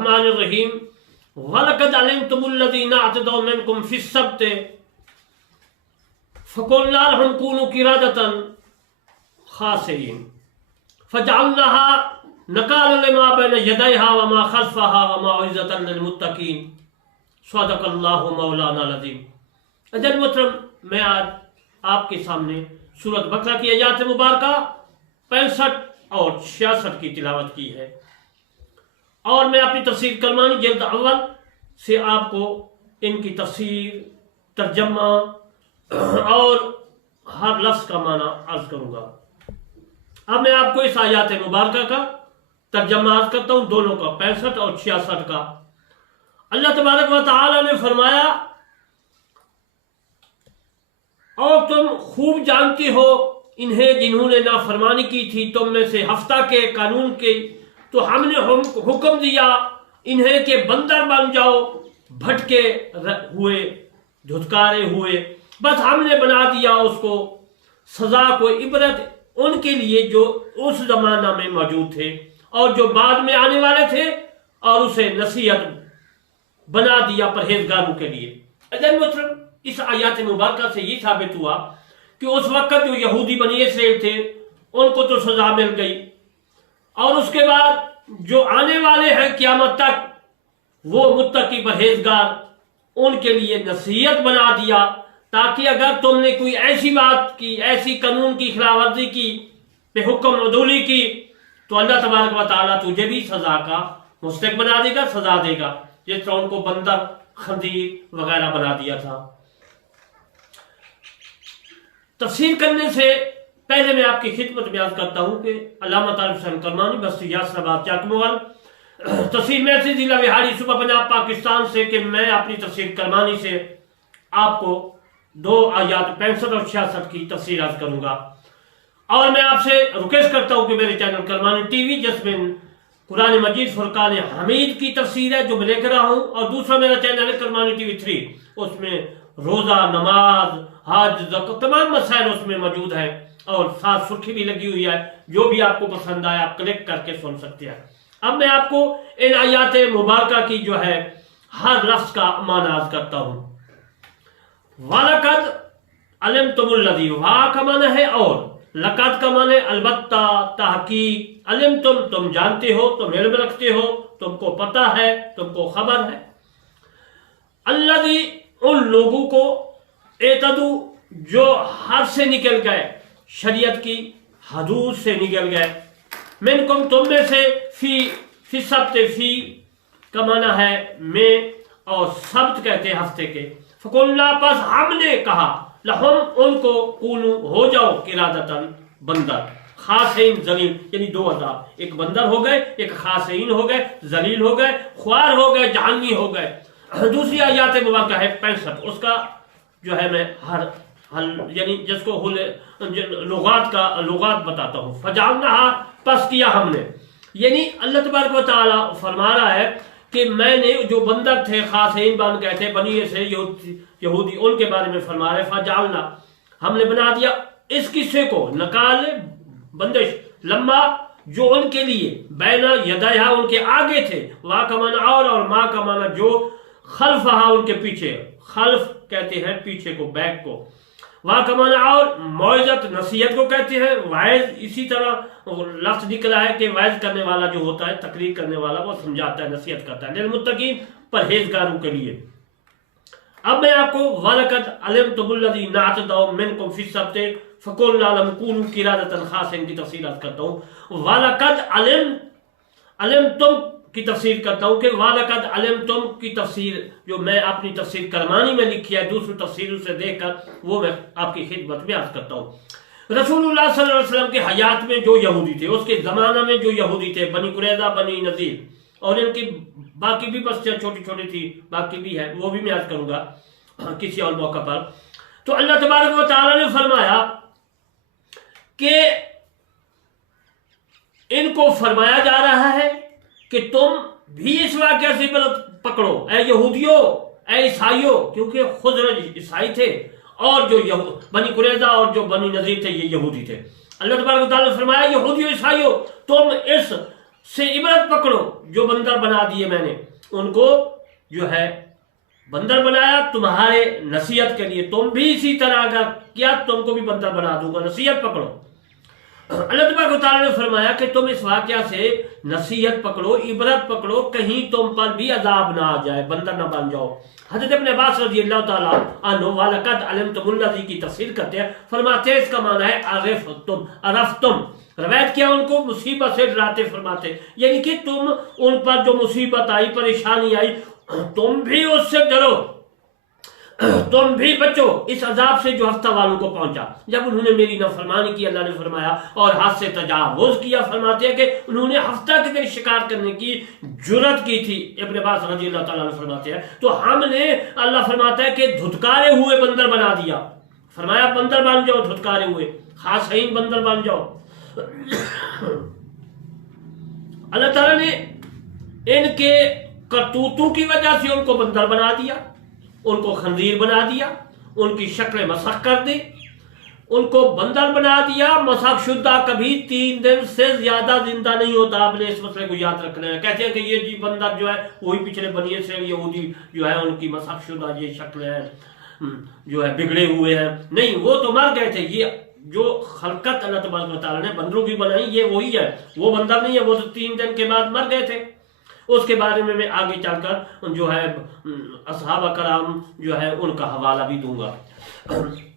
الرحمن الرحیم وَلَقَدْ عَلِمْتُمُ الَّذِينَ اعْتَدَوْا مِنْكُمْ فِي السَّبْتِ فَقُلْنَا لَهُمْ كُونُوا قِرَادَةً خَاسِئِينَ فَجَعَلْنَاهَا نَكَالًا لِمَا بَيْنَ يَدَيْهَا وَمَا خَلْفَهَا وَمَوْعِظَةً لِلْمُتَّقِينَ صدق اللہ مولانا العظیم۔ عزیز محترم، میں آج آپ کے سامنے سورۃ بقرہ کی آیات مبارکہ 65 اور 66 کی تلاوت کی ہے، اور میں اپنی تفسیر کلمانی جلد اول سے آپ کو ان کی تفسیر، ترجمہ اور ہر لفظ کا معنی عرض کروں گا۔ اب میں آپ کو اس آیات مبارکہ کا ترجمہ عرض کرتا ہوں، دونوں کا، 65 اور 66 کا۔ اللہ تبارک و تعالی نے فرمایا، اور تم خوب جانتی ہو انہیں جنہوں نے نافرمانی کی تھی تم میں سے ہفتہ کے قانون کے، تو ہم نے حکم دیا انہیں کہ بندر بن جاؤ، بھٹکے ہوئے، دھتکارے ہوئے، بس ہم نے بنا دیا اس کو سزا کو عبرت ان کے لیے جو اس زمانہ میں موجود تھے اور جو بعد میں آنے والے تھے، اور اسے نصیحت بنا دیا پرہیزگاروں کے لیے۔ عزیز محترم، اس آیات مبارکہ سے یہ ثابت ہوا کہ اس وقت جو یہودی بنی اسرائیل تھے ان کو تو سزا مل گئی، اور اس کے بعد جو آنے والے ہیں قیامت تک، وہ متقی پرہیزگار، ان کے لیے نصیحت بنا دیا، تاکہ اگر تم نے کوئی ایسی بات کی، ایسی قانون کی خلاف ورزی کی، بے حکم عدولی کی، تو اللہ تبارک و تعالیٰ تجھے بھی سزا کا مستحق بنا دے گا، سزا دے گا، جس طرح ان کو بندر، خنزیر وغیرہ بنا دیا تھا۔ تفسیر کرنے سے پہلے میں آپ کی خدمت میں عرض کرتا ہوں کہ علامہ طارق حسین کرمانی، بستی یاسر آباد چاکموال، تفسیر مرسی ضلع وہاڑی، صوبہ پنجاب، پاکستان سے، کہ میں اپنی تفسیر کرمانی سے آپ کو 2 آیات 65 اور 66 کی تفسیر عرض کروں گا، اور میں آپ سے ریکویسٹ کرتا ہوں کہ میرے چینل کرمانی ٹی وی، جس میں قرآن مجید فرقان حمید کی تفسیر ہے جو میں لے کر رہا ہوں، اور دوسرا میرا چینل ہے کرمانی ٹی وی 3، اس میں روزہ، نماز، حج، زکوٰۃ، تمام مسائل اس میں موجود ہیں، اور ساتھ سرخی بھی لگی ہوئی ہے، جو بھی آپ کو پسند آئے آپ کلک کر کے سن سکتے ہیں۔ اب میں آپ کو ان آیات مبارکہ کی جو ہے ہر لفظ کا معنی عرض کرتا ہوں۔ وَلَقَدْ عَلِمْتُمُ الَّذِي، وَا کا معنی ہے اور، لقد کا معنی البتہ، تحقیق، علمتم تم جانتے ہو، تم علم رکھتے ہو، تم کو پتہ ہے، تم کو خبر ہے، الذی ان لوگوں کو، اعتدوا جو حد سے نکل گئے، شریعت کی حدود سے نکل گئے، منکم تم میں سے، فی سبت، فی کا معنی ہے میں، اور سبت کہتے ہیں ہفتے کے، فقلنا پس ہم نے کہا، لہم ان کو، کونو ہو جاؤ، قرادتاً بندر، خاسئین ذلیل، یعنی 2 عذاب، ایک بندر ہو گئے، ایک خاسئین ہو گئے، ذلیل ہو گئے، خوار ہو گئے، جہنمی ہو گئے۔ دوسری آیات مبارکہ ہے 65، اس کا جو ہے میں یعنی جس کو لغات بتاتا ہوں۔ فجعلناہا، پس کیا ہم نے، یعنی اللہ تبارک و تعالی فرما رہا ہے کہ میں نے جو بندر تھے، خاسئین بن گئے تھے، بنی اسرائیل یہودی، ان کے بارے میں فرما رہے، فجعلنا، ہم نے بنا دیا اس قصے کو، نکال، بندش، لمبا، جو ان کے لیے، بین یدیہا، ان کے آگے تھے، وا کا معنی اور ما کا معنی جو، خلفہا، ان کے پیچھے، خلف کہتے ہیں پیچھے کو، بیک کو، وا کا معنی اور، موعظت، نصیحت کو کہتے ہیں، واعظ، اسی طرح لفظ نکلا ہے کہ واعظ کرنے والا جو ہوتا ہے، تقریر کرنے والا، وہ سمجھاتا ہے، نصیحت کرتا ہے، للمتقین، پرہیزگاروں کے لیے۔ اب میں آپ کو وَلَقَدْ عَلِمْتُمُ الَّذِينَ اعْتَدَوْا مِنْكُمْ فِي السَّبْتِ فَقُلْنَا لَهُمْ كُونُوا قِرَادَةً خَاسِئِينَ کی تفسیر عرض کرتا ہوں۔ وَلَقَدْ عَلِمْتُمْ کی تفسیر کرتا ہوں کہ وَلَقَدْ عَلِمْتُمْ کی تفسیر جو میں اپنی تفسیر کرمانی میں لکھی ہے، دوسری تفسیروں سے دیکھ کر وہ میں آپ کی خدمت میں عرض کرتا ہوں۔ رسول اللہ صلی اللہ علیہ وسلم کے حیات میں جو یہودی تھے، اس کے زمانہ میں جو یہودی تھے، بنی قریظہ، بنی نذیر، اور ان کی باقی بھی بستیاں چھوٹی چھوٹی تھی، باقی بھی ہے، وہ بھی میں عرض کروں گا کسی اور موقع پر۔ تو اللہ تبارک و تعالی نے فرمایا کہ ان کو فرمایا جا رہا ہے کہ تم بھی اس واقعہ سے پکڑو، اے یہودیوں، اے عیسائیوں، کیونکہ خزرج عیسائی تھے، اور جو بنی قریظہ اور جو بنی نذیر تھے یہ یہودی تھے۔ اللہ تبارک و تعالیٰ نے فرمایا، یہودیوں، عیسائیوں، تم اس سے عبرت پکڑو جو بندر بنا دیے میں نے، ان کو جو ہے بندر بنایا تمہارے نصیحت کے لیے، تم بھی اسی طرح اگر کیا تم کو بھی بندر بنا دوں گا، نصیحت پکڑو۔ اللہ تبارک و تعالیٰ نے فرمایا کہ تم اس واقعہ سے نصیحت پکڑو، عبرت پکڑو، کہیں تم پر بھی عذاب نہ آ جائے، بندر نہ بن جاؤ۔ حضرت ابن عباس رضی اللہ تعالیٰ عنہ وَلَقَدْ عَلِمْتُمُ الَّذِي کی تفسیر کرتے ہیں، فرماتے ہیں اس کا معنی ہے عرفتم، روایت کیا ان کو مصیبت سے ڈراتے فرماتے، یعنی کہ تم ان پر جو مصیبت آئی، پریشانی آئی، تم بھی اس سے ڈرو، تم بھی بچو اس عذاب سے جو ہفتہ والوں کو پہنچا جب انہوں نے میری نافرمانی کی۔ اللہ نے فرمایا اور حد سے تجاوز کیا، فرماتے ہیں کہ انہوں نے ہفتہ کے دن شکار کرنے کی جرت کی تھی، ابن عباس رضی اللہ تعالیٰ عنہ فرماتے ہیں، تو ہم نے، اللہ فرماتا ہے کہ دھتکارے ہوئے بندر بنا دیا، فرمایا بندر بن جاؤ، دھتکارے ہوئے خاصین بندر بن جاؤ۔ اللہ تعالیٰ نے ان کے کرتوتوں کی وجہ سے ان کو بندر بنا دیا، ان کو خنزیر بنا دیا، ان کی شکلیں مسخ کر دی، ان کو بندر بنا دیا۔ مسخ شدہ کبھی 3 دن سے زیادہ زندہ نہیں ہوتا، آپ نے اس مسئلے کو یاد رکھنا ہے۔ کہتے ہیں کہ یہ جی بندر جو ہے وہی پچھلے بنی اسرائیل یہودی جو ہے ان کی مسخ شدہ یہ شکلیں ہیں جو ہے بگڑے ہوئے ہیں، نہیں، وہ تو مر گئے تھے۔ یہ جو خلقت اللہ تبارک و تعالیٰ نے بندروں کی بنائی یہ وہی ہے، وہ بندر نہیں ہے، وہ تو 3 دن کے بعد مر گئے تھے۔ اس کے بارے میں آگے چل کر جو ہے اصحابہ کرام جو ہے ان کا حوالہ بھی دوں گا۔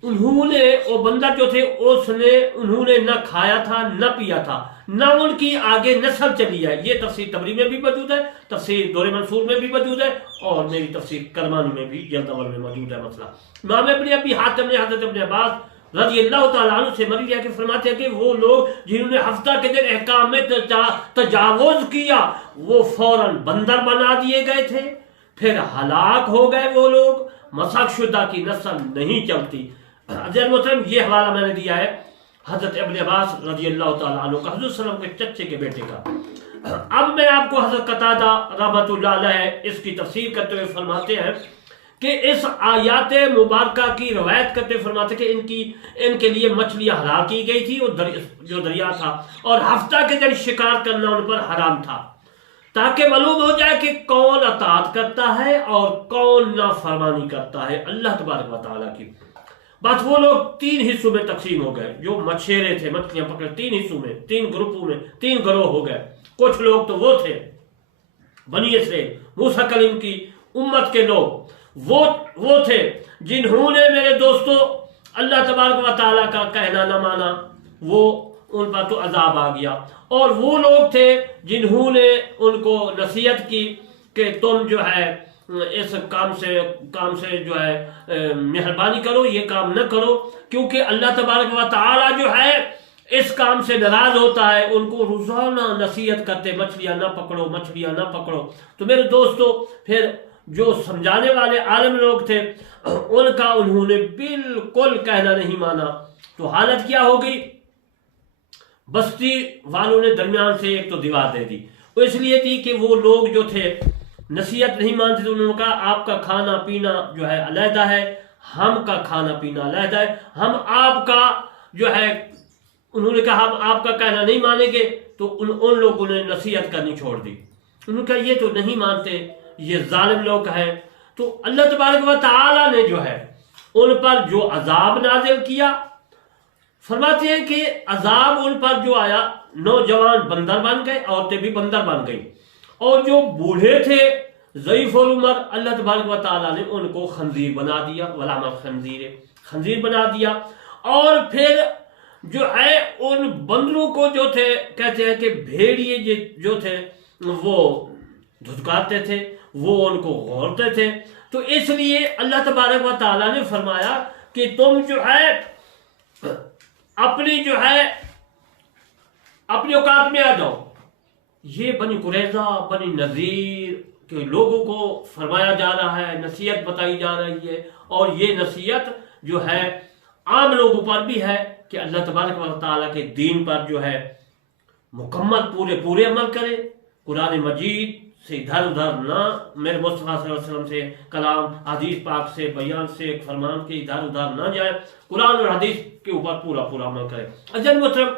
انہوں نے وہ بندر جو تھے انہوں نے نہ کھایا تھا نہ پیا تھا، نہ ان کی آگے نسل چلی ہے۔ یہ تفسیر تبری میں بھی موجود ہے، تفسیر دور منصور میں بھی موجود ہے، اور میری تفسیر کرمانی میں بھی جلد اول میں موجود ہے مسئلہ۔ امام ابن ابی حاتم نے حضرت ابن عباس رضی اللہ تعالیٰ عنہ سے مروی ہے کہ فرماتے ہیں کہ وہ لوگ جنہوں نے ہفتہ کے دن احکام میں تجاوز کیا وہ فوراً بندر بنا دیے گئے تھے، پھر ہلاک ہو گئے وہ لوگ، مسخ شدہ کی نسل نہیں چلتی۔ عزیز محترم، یہ حوالہ میں نے دیا ہے حضرت ابن عباس رضی اللہ تعالیٰ عنہ کا، حضرت صلی اللہ علیہ وسلم کے چچے کے بیٹے کا۔ اب میں آپ کو حضرت قتادہ رحمۃ اللہ علیہ اس کی تفسیر کرتے ہوئے فرماتے ہیں کہ اس آیات مبارکہ کی روایت کرتے فرماتے کہ ان کے لیے مچھلیاں حلال کی گئی تھی جو دریا تھا، اور ہفتہ کے دن شکار کرنا ان پر حرام تھا، تاکہ معلوم ہو جائے کہ کون اطاعت کرتا ہے اور کون نافرمانی کرتا ہے اللہ تبارک و تعالیٰ کی۔ بس وہ لوگ 3 حصوں میں تقسیم ہو گئے، جو مچھیرے تھے مچھلیاں پکڑے 3 حصوں میں، 3 گروپوں میں، 3 گروہ ہو گئے۔ کچھ لوگ تو وہ تھے بنی اسرائیل موسیٰ کلیم کی امت کے لوگ، وہ تھے جنہوں نے میرے دوستو اللہ تبارک و تعالیٰ کا کہنا نہ مانا، وہ ان پر تو عذاب آ گیا۔ اور وہ لوگ تھے جنہوں نے ان کو نصیحت کی کہ تم جو ہے اس کام سے جو ہے مہربانی کرو، یہ کام نہ کرو، کیونکہ اللہ تبارک و تعالیٰ جو ہے اس کام سے ناراض ہوتا ہے۔ ان کو روزانہ نصیحت کرتے مچھلیاں نہ پکڑو، مچھلیاں نہ پکڑو۔ تو میرے دوستو پھر جو سمجھانے والے عالم لوگ تھے ان کا انہوں نے بالکل کہنا نہیں مانا، تو حالت کیا ہوگی؟ بستی والوں نے درمیان سے ایک تو دیوار دے دی، وہ اس لیے تھی کہ وہ لوگ جو تھے نصیحت نہیں مانتے، انہوں نے کہا آپ کا کھانا پینا جو ہے علیحدہ ہے، ہم کا کھانا پینا علیحدہ ہے، ہم آپ کا جو ہے، انہوں نے کہا ہم آپ کا کہنا نہیں مانیں گے، تو ان لوگوں نے نصیحت کرنی چھوڑ دی۔ انہوں نے کہا یہ تو نہیں مانتے، یہ ظالم لوگ ہیں۔ تو اللہ تبارک و تعالیٰ نے جو ہے ان پر جو عذاب نازل کیا، فرماتے ہیں کہ عذاب ان پر جو آیا، نوجوان بندر بن گئے، عورتیں بھی بندر بن گئی، اور جو بوڑھے تھے ضعیف العمر اللہ تبارک و تعالیٰ نے ان کو خنزیر بنا دیا، ولحم الخنزیر، خنزیر بنا دیا۔ اور پھر جو ہے ان بندروں کو جو تھے، کہتے ہیں کہ بھیڑیے جو تھے وہ دھتکارتے تھے، وہ ان کو غورتے تھے۔ تو اس لیے اللہ تبارک و تعالیٰ نے فرمایا کہ تم جو ہے اپنی اوقات میں آ جاؤ۔ یہ بنی قریظہ، بنی نذیر کے لوگوں کو فرمایا جا رہا ہے، نصیحت بتائی جا رہی ہے، اور یہ نصیحت جو ہے عام لوگوں پر بھی ہے کہ اللہ تبارک و تعالیٰ کے دین پر جو ہے مکمل پورے عمل کرے، قرآن مجید سے ادھر ادھر نہ، میرے مصطفیٰ صلی اللہ علیہ وسلم سے کلام، حدیث پاک سے بیان سے فرمان کے ادھر ادھر نہ جائے، قرآن اور حدیث کے اوپر پورا عمل کرے۔ اجل محترم،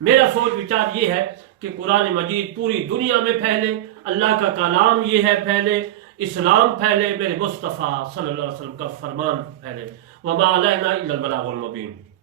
میرا سوچ وچار یہ ہے کہ قرآن مجید پوری دنیا میں پھیلے، اللہ کا کلام یہ ہے پھیلے، اسلام پھیلے، میرے مصطفیٰ صلی اللہ علیہ وسلم کا فرمان پھیلے۔ وما علینا الا البلاغ المبین۔